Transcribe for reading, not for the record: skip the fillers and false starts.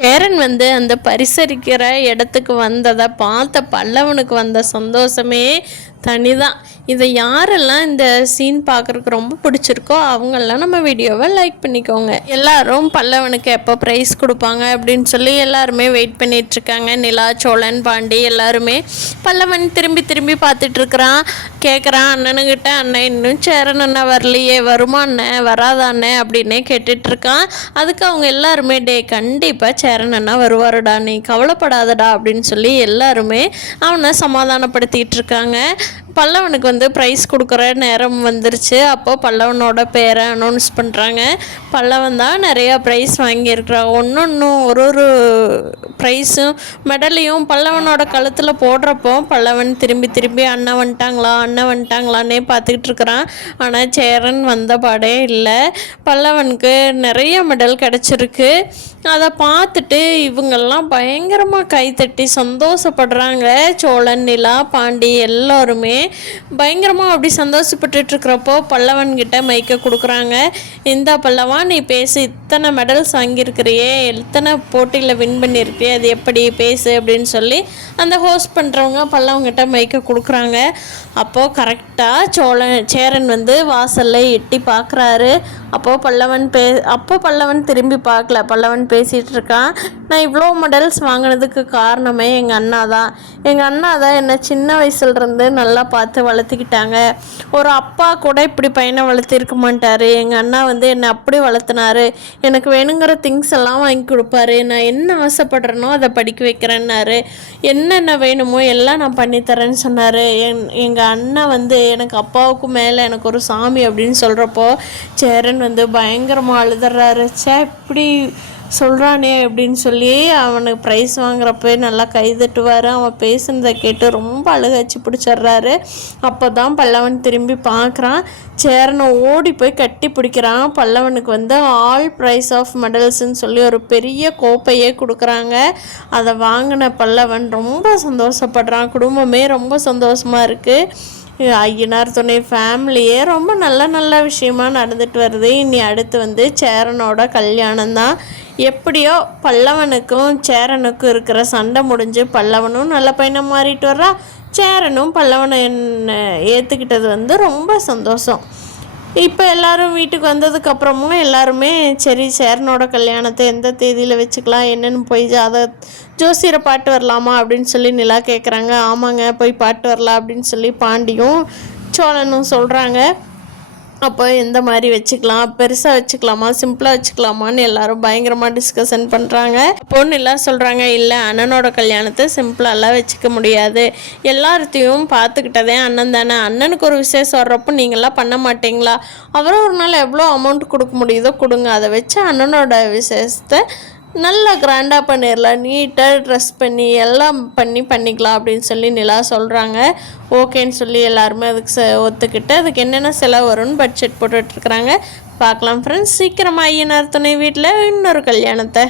சேரன் வந்து அந்த பரிசரிக்கிற இடத்துக்கு வந்ததை பார்த்த பல்லவனுக்கு வந்த சந்தோஷமே தனிதான். இதை யாரெல்லாம் இந்த சீன் பார்க்குறதுக்கு ரொம்ப பிடிச்சிருக்கோ அவங்கெல்லாம் நம்ம வீடியோவை லைக் பண்ணிக்கோங்க. எல்லாரும் பல்லவனுக்கு எப்போ ப்ரைஸ் கொடுப்பாங்க அப்படின்னு சொல்லி எல்லாருமே வெயிட் பண்ணிகிட்ருக்காங்க. நிலா, சோழன், பாண்டி எல்லாருமே. பல்லவன் திரும்பி திரும்பி பார்த்துட்ருக்குறான். கேட்குறான் அண்ணனுக்கிட்ட, அண்ணன் இன்னும் சேரன் அண்ணன் வரலையே, வருமா அண்ணன், வராதா அண்ணன் அப்படின்னே கேட்டுட்ருக்கான். அதுக்கு அவங்க எல்லாருமே கண்டிப்பாக சேரன் அண்ணா வருவாருடா, நீ கவலைப்படாதடா அப்படின்னு சொல்லி எல்லாருமே அவனை சமாதானப்படுத்திகிட்டு இருக்காங்க. பல்லவனுக்கு வந்து ப்ரைஸ் கொடுக்குற நேரம் வந்துருச்சு. அப்போது பல்லவனோட பேரை அனௌன்ஸ் பண்ணுறாங்க. பல்லவன் தான் நிறையா ப்ரைஸ் வாங்கியிருக்கிறான். ஒரு ப்ரைஸும் மெடலையும் பல்லவனோட கழுத்தில் போடுறப்போ பல்லவன் திரும்பி திரும்பி அண்ணன் வந்துட்டாங்களான்னே பார்த்துக்கிட்டு இருக்கிறான். ஆனால் சேரன் வந்த பாடே இல்லை. பல்லவனுக்கு நிறைய மெடல் கிடச்சிருக்கு. அதை பார்த்துட்டு இவங்கெல்லாம் பயங்கரமாக கைத்தட்டி சந்தோஷப்படுறாங்க. சோழன், நிலா, பாண்டி எல்லோருமே பயங்கரமாக அப்படி சந்தோஷப்பட்டுருக்கிறப்போ பல்லவன்கிட்ட மைக்க கொடுக்குறாங்க. இந்த பல்லவா, நீ பேசு, இத்தனை மெடல்ஸ் வாங்கியிருக்கிறியே, எத்தனை போட்டியில் வின் பண்ணியிருக்கிறியே, அது எப்படி பேசு அப்படின்னு சொல்லி அந்த ஹோஸ்ட் பண்ணுறவங்க பல்லவங்கிட்ட மைக்க கொடுக்குறாங்க. அப்போது கரெக்டாக சேரன் வந்து வாசலில் எட்டி பார்க்குறாரு. அப்போது பல்லவன் திரும்பி பார்க்கல. பல்லவன் பேசிகிட்டு இருக்கான். நான் இவ்வளோ மெடல்ஸ் வாங்கினதுக்கு காரணமே எங்கள் அண்ணா தான் என்னை சின்ன வயசுலேருந்து நல்லா பார்த்து வளர்த்துக்கிட்டாங்க. ஒரு அப்பா கூட இப்படி பையனை வளர்த்திருக்க மாட்டார். எங்கள் அண்ணா வந்து என்னை அப்படி வளர்த்துனாரு. எனக்கு வேணுங்கிற திங்ஸ் எல்லாம் வாங்கி கொடுப்பாரு. நான் என்ன ஆசைப்படுறேனோ அதை படிக்க வைக்கிறேன்னாரு. என்னென்ன வேணுமோ எல்லாம் நான் பண்ணித்தரேன்னு சொன்னார். எங்கள் அண்ணன் வந்து எனக்கு அப்பாவுக்கு மேலே எனக்கு ஒரு சாமி அப்படின்னு சொல்கிறப்போ சேரன் வந்து பயங்கரமாக அழுதுறாரு. இப்படி சொல்கிறானே அப்படின்னு சொல்லி அவனுக்கு ப்ரைஸ் வாங்குறப்ப நல்லா கைதட்டுவார். அவன் பேசுனதை கேட்டு ரொம்ப அழுகாச்சு பிடிச்சிட்றாரு. அப்போ தான் பல்லவன் திரும்பி பார்க்குறான். சேரனை ஓடி போய் கட்டி பிடிக்கிறான். பல்லவனுக்கு வந்து ஆல் ப்ரைஸ் ஆஃப் மெடல்ஸ்ன்னு சொல்லி ஒரு பெரிய கோப்பையே கொடுக்குறாங்க. அதை வாங்கின பல்லவன் ரொம்ப சந்தோஷப்படுறான். குடும்பமே ரொம்ப சந்தோஷமாக இருக்குது. ஐயனார் துணை ஃபேமிலியே ரொம்ப நல்ல விஷயமா நடந்துட்டு வருது. இனி அடுத்து வந்து சேரனோட கல்யாணம் தான். எப்படியோ பல்லவனுக்கும் சேரனுக்கும் இருக்கிற சண்டை முடிஞ்சு பல்லவனும் நல்ல பையனை மாறிட்டு வர்றா. சேரனும் பல்லவனை ஏற்றுக்கிட்டது வந்து ரொம்ப சந்தோஷம். இப்போ எல்லோரும் வீட்டுக்கு வந்ததுக்கப்புறமும் எல்லாருமே சரி சேரனோட கல்யாணத்தை எந்த தேதியில் வச்சுக்கலாம் என்னென்னு போய் ஜோசியரை பாட்டு வரலாமா அப்படின்னு சொல்லி நிலா கேட்குறாங்க. ஆமாங்க, போய் பாட்டு வரலாம் அப்படின்னு சொல்லி பாண்டியும் சோழனும் சொல்கிறாங்க. அப்போ எந்த மாதிரி வச்சுக்கலாம், பெருசாக வச்சுக்கலாமா, சிம்பிளாக வச்சுக்கலாமான்னு எல்லாரும் பயங்கரமாக டிஸ்கஷன் பண்ணுறாங்க. அப்போன்னு எல்லாம் சொல்கிறாங்க, இல்லை அண்ணனோட கல்யாணத்தை சிம்பிளாலாம் வச்சுக்க முடியாது, எல்லாத்தையும் பார்த்துக்கிட்டதே அண்ணன் தானே, அண்ணனுக்கு ஒரு விசேஷம் வர்றப்போ நீங்களாம் பண்ண மாட்டிங்களா, அவரும் ஒரு நாள் எவ்வளோ அமௌண்ட் கொடுக்க முடியுதோ கொடுங்க, அதை வச்சு அண்ணனோட விசேஷத்தை நல்லா கிராண்டாக பண்ணிடலாம், நீட்டாக ட்ரெஸ் பண்ணி எல்லாம் பண்ணிக்கலாம் அப்படின்னு சொல்லி நிலா சொல்கிறாங்க. ஓகேன்னு சொல்லி எல்லாருமே அதுக்கு ஒத்துக்கிட்டு அதுக்கு என்னென்ன செலவு வரும்னு பட்ஜெட் போட்டுட்ருக்குறாங்க. பார்க்கலாம் ஃப்ரெண்ட்ஸ், சீக்கிரமாக ஐயனார் துணை வீட்டில் இன்னொரு கல்யாணத்தை.